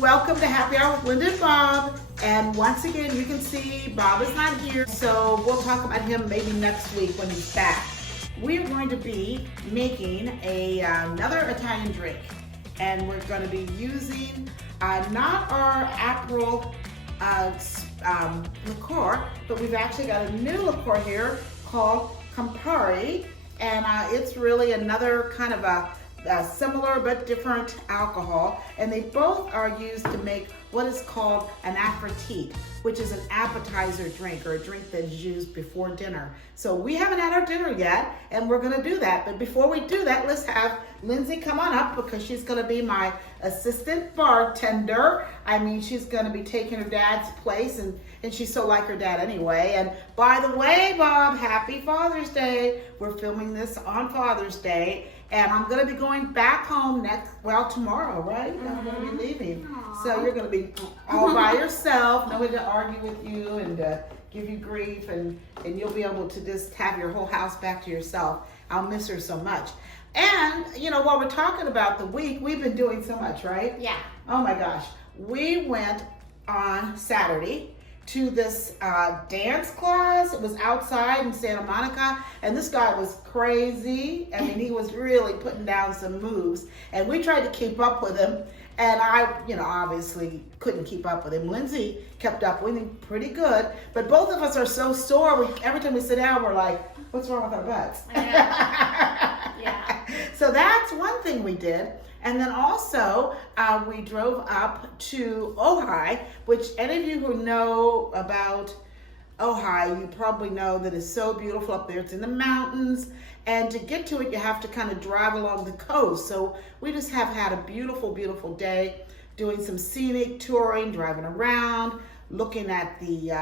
Welcome to Happy Hour with Linda and Bob. And once again, you can see Bob is not here, so we'll talk about him maybe next week when he's back. We're going to be making another Italian drink, and we're going to be using not our April liqueur, but we've actually got a new liqueur here called Campari, and it's really another kind of a similar but different alcohol, and they both are used to make what is called an aperitif, which is an appetizer drink or a drink that is used before dinner. So we haven't had our dinner yet, and we're going to do that. But before we do that, let's have Lindsay come on up because she's going to be my assistant bartender. I mean, she's going to be taking her dad's place, and she's so like her dad anyway. And by the way, Bob, happy Father's Day. We're filming this on Father's Day. And I'm going to be going back home tomorrow, right? Mm-hmm. I'm going to be leaving. Aww. So you're going to be all by yourself. Nobody to argue with you and give you grief. And you'll be able to just have your whole house back to yourself. I'll miss her so much. And, you know, while we're talking about the week, we've been doing so much, right? Yeah. Oh, my gosh. We went on Saturday to this dance class. It was outside in Santa Monica, and this guy was crazy. I mean, he was really putting down some moves, and we tried to keep up with him, and I, obviously couldn't keep up with him. Lindsay kept up with him pretty good, but both of us are so sore. Every time we sit down, we're like, what's wrong with our butts? Yeah. So that's one thing we did. And then also, we drove up to Ojai, which any of you who know about Ojai, you probably know that it's so beautiful up there. It's in the mountains, and to get to it, you have to kind of drive along the coast. So we just have had a beautiful, beautiful day doing some scenic touring, driving around, looking at the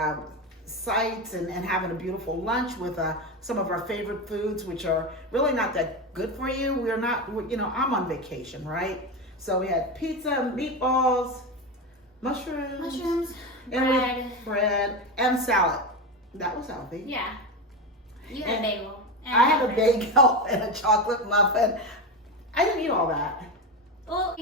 sights and having a beautiful lunch with some of our favorite foods, which are really not that good for you. We're not, I'm on vacation, right? So we had pizza, meatballs, mushrooms, and bread, and salad. That was healthy. Yeah. You had a bagel. I had a bagel and a chocolate muffin. I didn't eat all that. Well,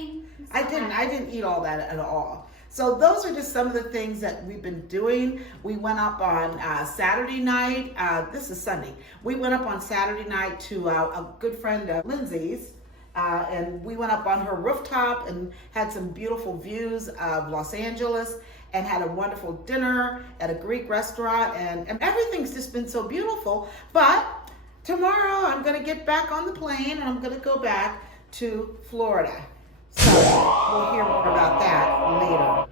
I didn't eat all that at all. So those are just some of the things that we've been doing. We went up on Saturday night. This is Sunday. We went up on Saturday night to a good friend of Lindsay's, and we went up on her rooftop and had some beautiful views of Los Angeles and had a wonderful dinner at a Greek restaurant, and everything's just been so beautiful. But tomorrow I'm going to get back on the plane and I'm going to go back to Florida. So we'll hear more about that later.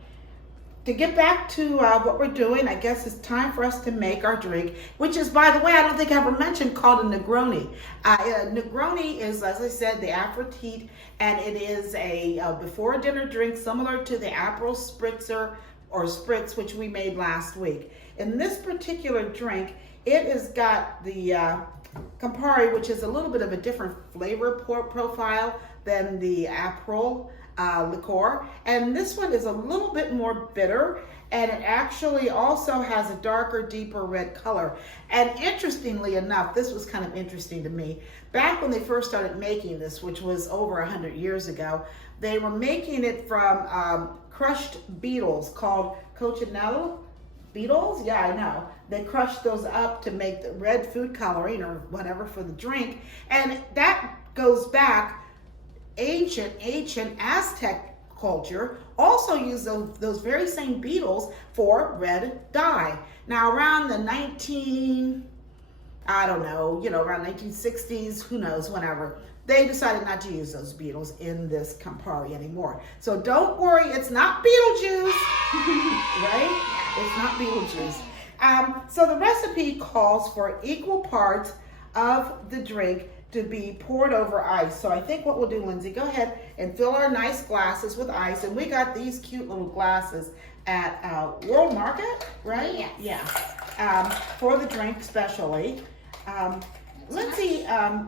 To get back to what we're doing, I guess it's time for us to make our drink, which is, by the way, I don't think I ever mentioned, called a Negroni. Negroni is, as I said, the aperitif, and it is a before dinner drink similar to the Aperol Spritzer or Spritz, which we made last week. In this particular drink, it has got the Campari, which is a little bit of a different flavor profile than the April liqueur, and this one is a little bit more bitter, and it actually also has a darker, deeper red color. And interestingly enough, this was kind of interesting to me. Back when they first started making this, which was over 100 years ago, they were making it from crushed beetles called cochineal beetles. Yeah, I know. They crushed those up to make the red food coloring or whatever for the drink, and that goes back. Ancient Aztec culture also used those very same beetles for red dye. Now around the around 1960s, who knows, whenever, they decided not to use those beetles in this Campari anymore. So don't worry, it's not Beetlejuice, right? It's not Beetlejuice. So the recipe calls for equal parts of the drink to be poured over ice. So I think what we'll do, Lindsay, go ahead and fill our nice glasses with ice. And we got these cute little glasses at World Market, right? Yes. Yeah. For the drink especially. Lindsay, her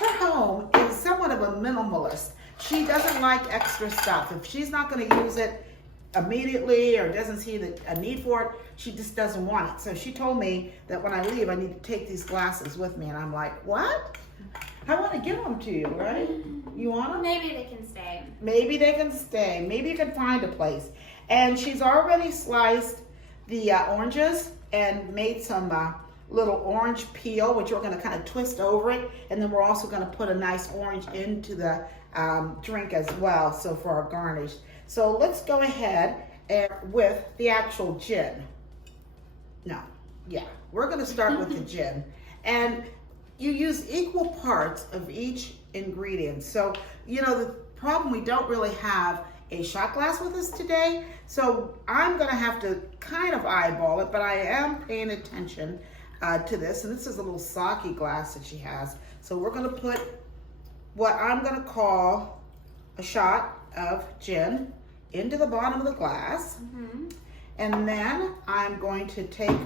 home is somewhat of a minimalist. She doesn't like extra stuff. If she's not going to use it immediately or doesn't see a need for it, she just doesn't want it. So she told me that when I leave, I need to take these glasses with me. And I'm like, what? I want to give them to you, right? You want them? Maybe they can stay. Maybe they can stay. Maybe you can find a place. And she's already sliced the oranges and made some little orange peel, which we're going to kind of twist over it. And then we're also going to put a nice orange into the drink as well, so for our garnish. So let's go ahead and with the actual gin. No, yeah, we're going to start with the gin. And you use equal parts of each ingredient. So, you know, the problem, we don't really have a shot glass with us today. So I'm gonna have to kind of eyeball it, but I am paying attention to this. And this is a little sake glass that she has. So we're gonna put what I'm gonna call a shot of gin into the bottom of the glass. Mm-hmm. And then I'm going to take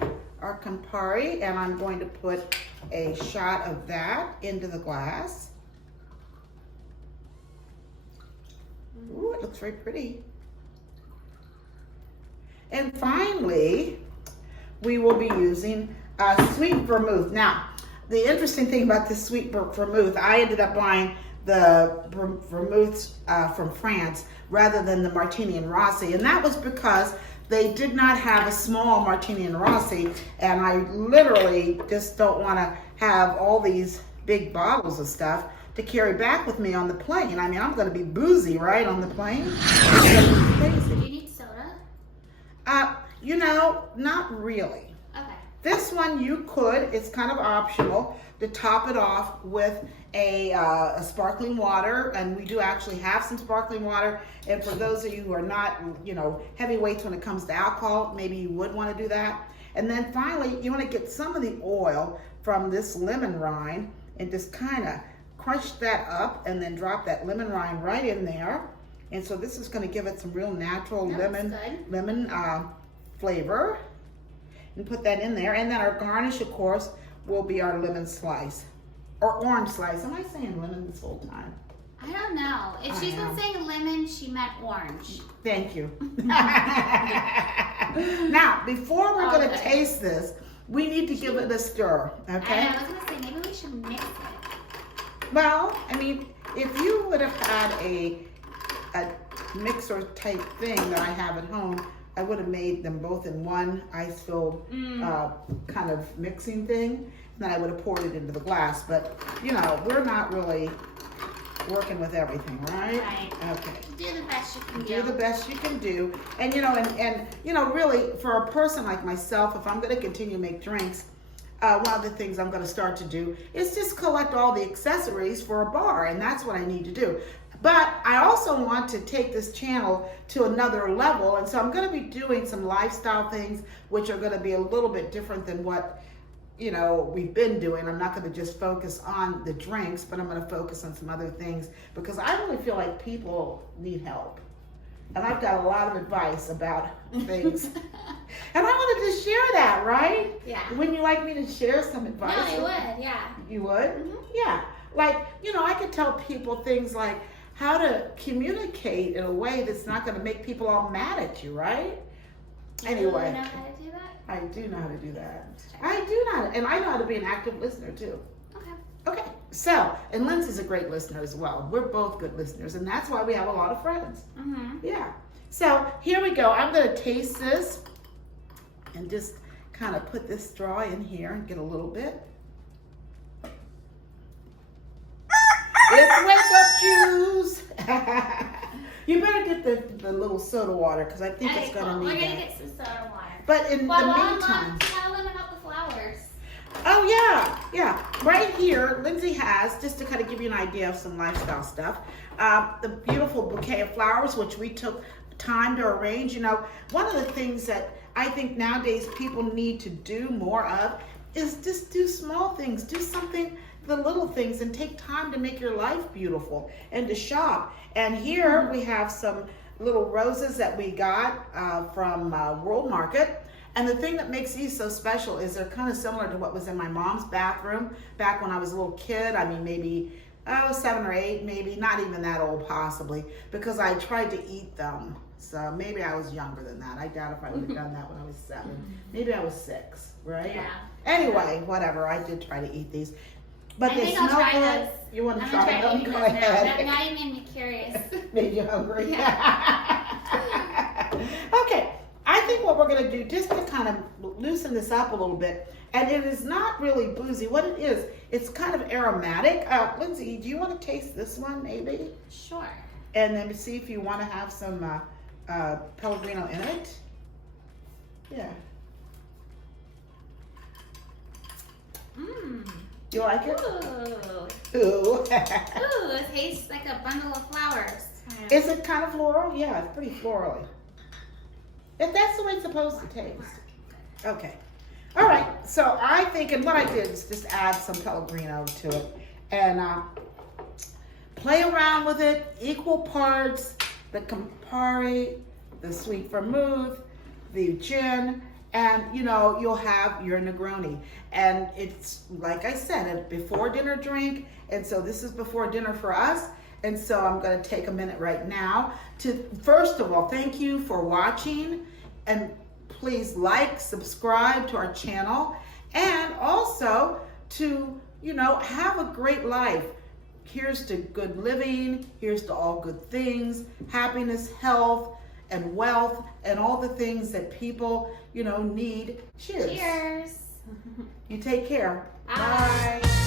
our Campari and I'm going to put a shot of that into the glass. Ooh, it looks very pretty. And finally, we will be using sweet vermouth. Now, the interesting thing about this sweet vermouth, I ended up buying the vermouths from France rather than the Martini and Rossi, and that was because they did not have a small Martini and Rossi, and I literally just don't want to have all these big bottles of stuff to carry back with me on the plane. I mean, I'm going to be boozy, right, on the plane? It's going to be crazy. Do you need soda? You know, not really. Okay. This one you could, it's kind of optional, to top it off with a sparkling water, and we do actually have some sparkling water. And for those of you who are not, you know, heavyweights when it comes to alcohol, maybe you would want to do that. And then finally, you want to get some of the oil from this lemon rind and just kind of crunch that up and then drop that lemon rind right in there. And so this is going to give it some real natural lemon flavor. And put that in there. And then our garnish, of course, will be our lemon slice or orange slice. Am I saying lemon this whole time? I don't know. If she's been saying lemon, she meant orange. Thank you. Now, before we're going to taste this, we need to give it a stir, okay? I was going to say, maybe we should mix it. Well, I mean, if you would have had a mixer type thing that I have at home, I would have made them both in one ice-filled kind of mixing thing, and then I would have poured it into the glass. But, you know, we're not really working with everything, right? Right. Okay. Do the best you can do. Do the best you can do. And, you know, and you know, really, for a person like myself, if I'm going to continue to make drinks, one of the things I'm going to start to do is just collect all the accessories for a bar, and that's what I need to do. But I also want to take this channel to another level, and so I'm going to be doing some lifestyle things, which are going to be a little bit different than what, you know, we've been doing. I'm not going to just focus on the drinks, but I'm going to focus on some other things because I really feel like people need help. And I've got a lot of advice about things. And I wanted to share that, right? Yeah. Wouldn't you like me to share some advice? No, you would, yeah. You would? Mm-hmm. Yeah. Like, you know, I could tell people things like how to communicate in a way that's not going to make people all mad at you, right? Anyway. You know how to do that? I do know how to do that. I do know, and I know how to be an active listener too. Okay. Okay, so, and Lindsay's a great listener as well. We're both good listeners, and that's why we have a lot of friends. Mm-hmm. Yeah. So, here we go. I'm going to taste this and just kind of put this straw in here and get a little bit. It's wake up juice. You better get the little soda water because I think it's going to need We're that. going to get some soda water. But in the meantime, you gotta limit up the flowers. oh yeah. Right here, Lindsay has, just to kind of give you an idea of some lifestyle stuff, the beautiful bouquet of flowers, which we took time to arrange. You know, one of the things that I think nowadays people need to do more of is just do small things. Do something, the little things, and take time to make your life beautiful and to shop. And here we have some little roses that we got from World Market. And the thing that makes these so special is they're kind of similar to what was in my mom's bathroom back when I was a little kid. I mean, maybe 7 or 8, maybe not even that old possibly, because I tried to eat them. So maybe I was younger than that. I doubt if I would have done that when I was 7. Maybe I was 6, right? Yeah. Anyway, whatever. I did try to eat these. But I they think smell I'll try good. those. You want to I'm try gonna try them? eating Go those now. ahead. Now you made me curious. Made you hungry. Yeah. Okay, I think what we're going to do, just to kind of loosen this up a little bit, and it is not really boozy. What it is, it's kind of aromatic. Lindsay, do you want to taste this one maybe? Sure. And then see if you want to have some Pellegrino in it. Yeah. Mmm. You like it? Ooh. Ooh. Ooh, it tastes like a bundle of flowers. Is it kind of floral? Yeah, it's pretty florally. If that's the way it's supposed to taste. Okay. All right. So I think, and what I did is just add some Pellegrino to it and play around with it. Equal parts, the Campari, the sweet Vermouth, the gin, and you'll have your Negroni. And it's, like I said, a before dinner drink. And so this is before dinner for us. And so I'm going to take a minute right now to, first of all, thank you for watching. And please like, subscribe to our channel. And also to, have a great life. Here's to good living. Here's to all good things. Happiness, health, and wealth, and all the things that people, need. Cheers. Cheers. You take care. Bye. Bye.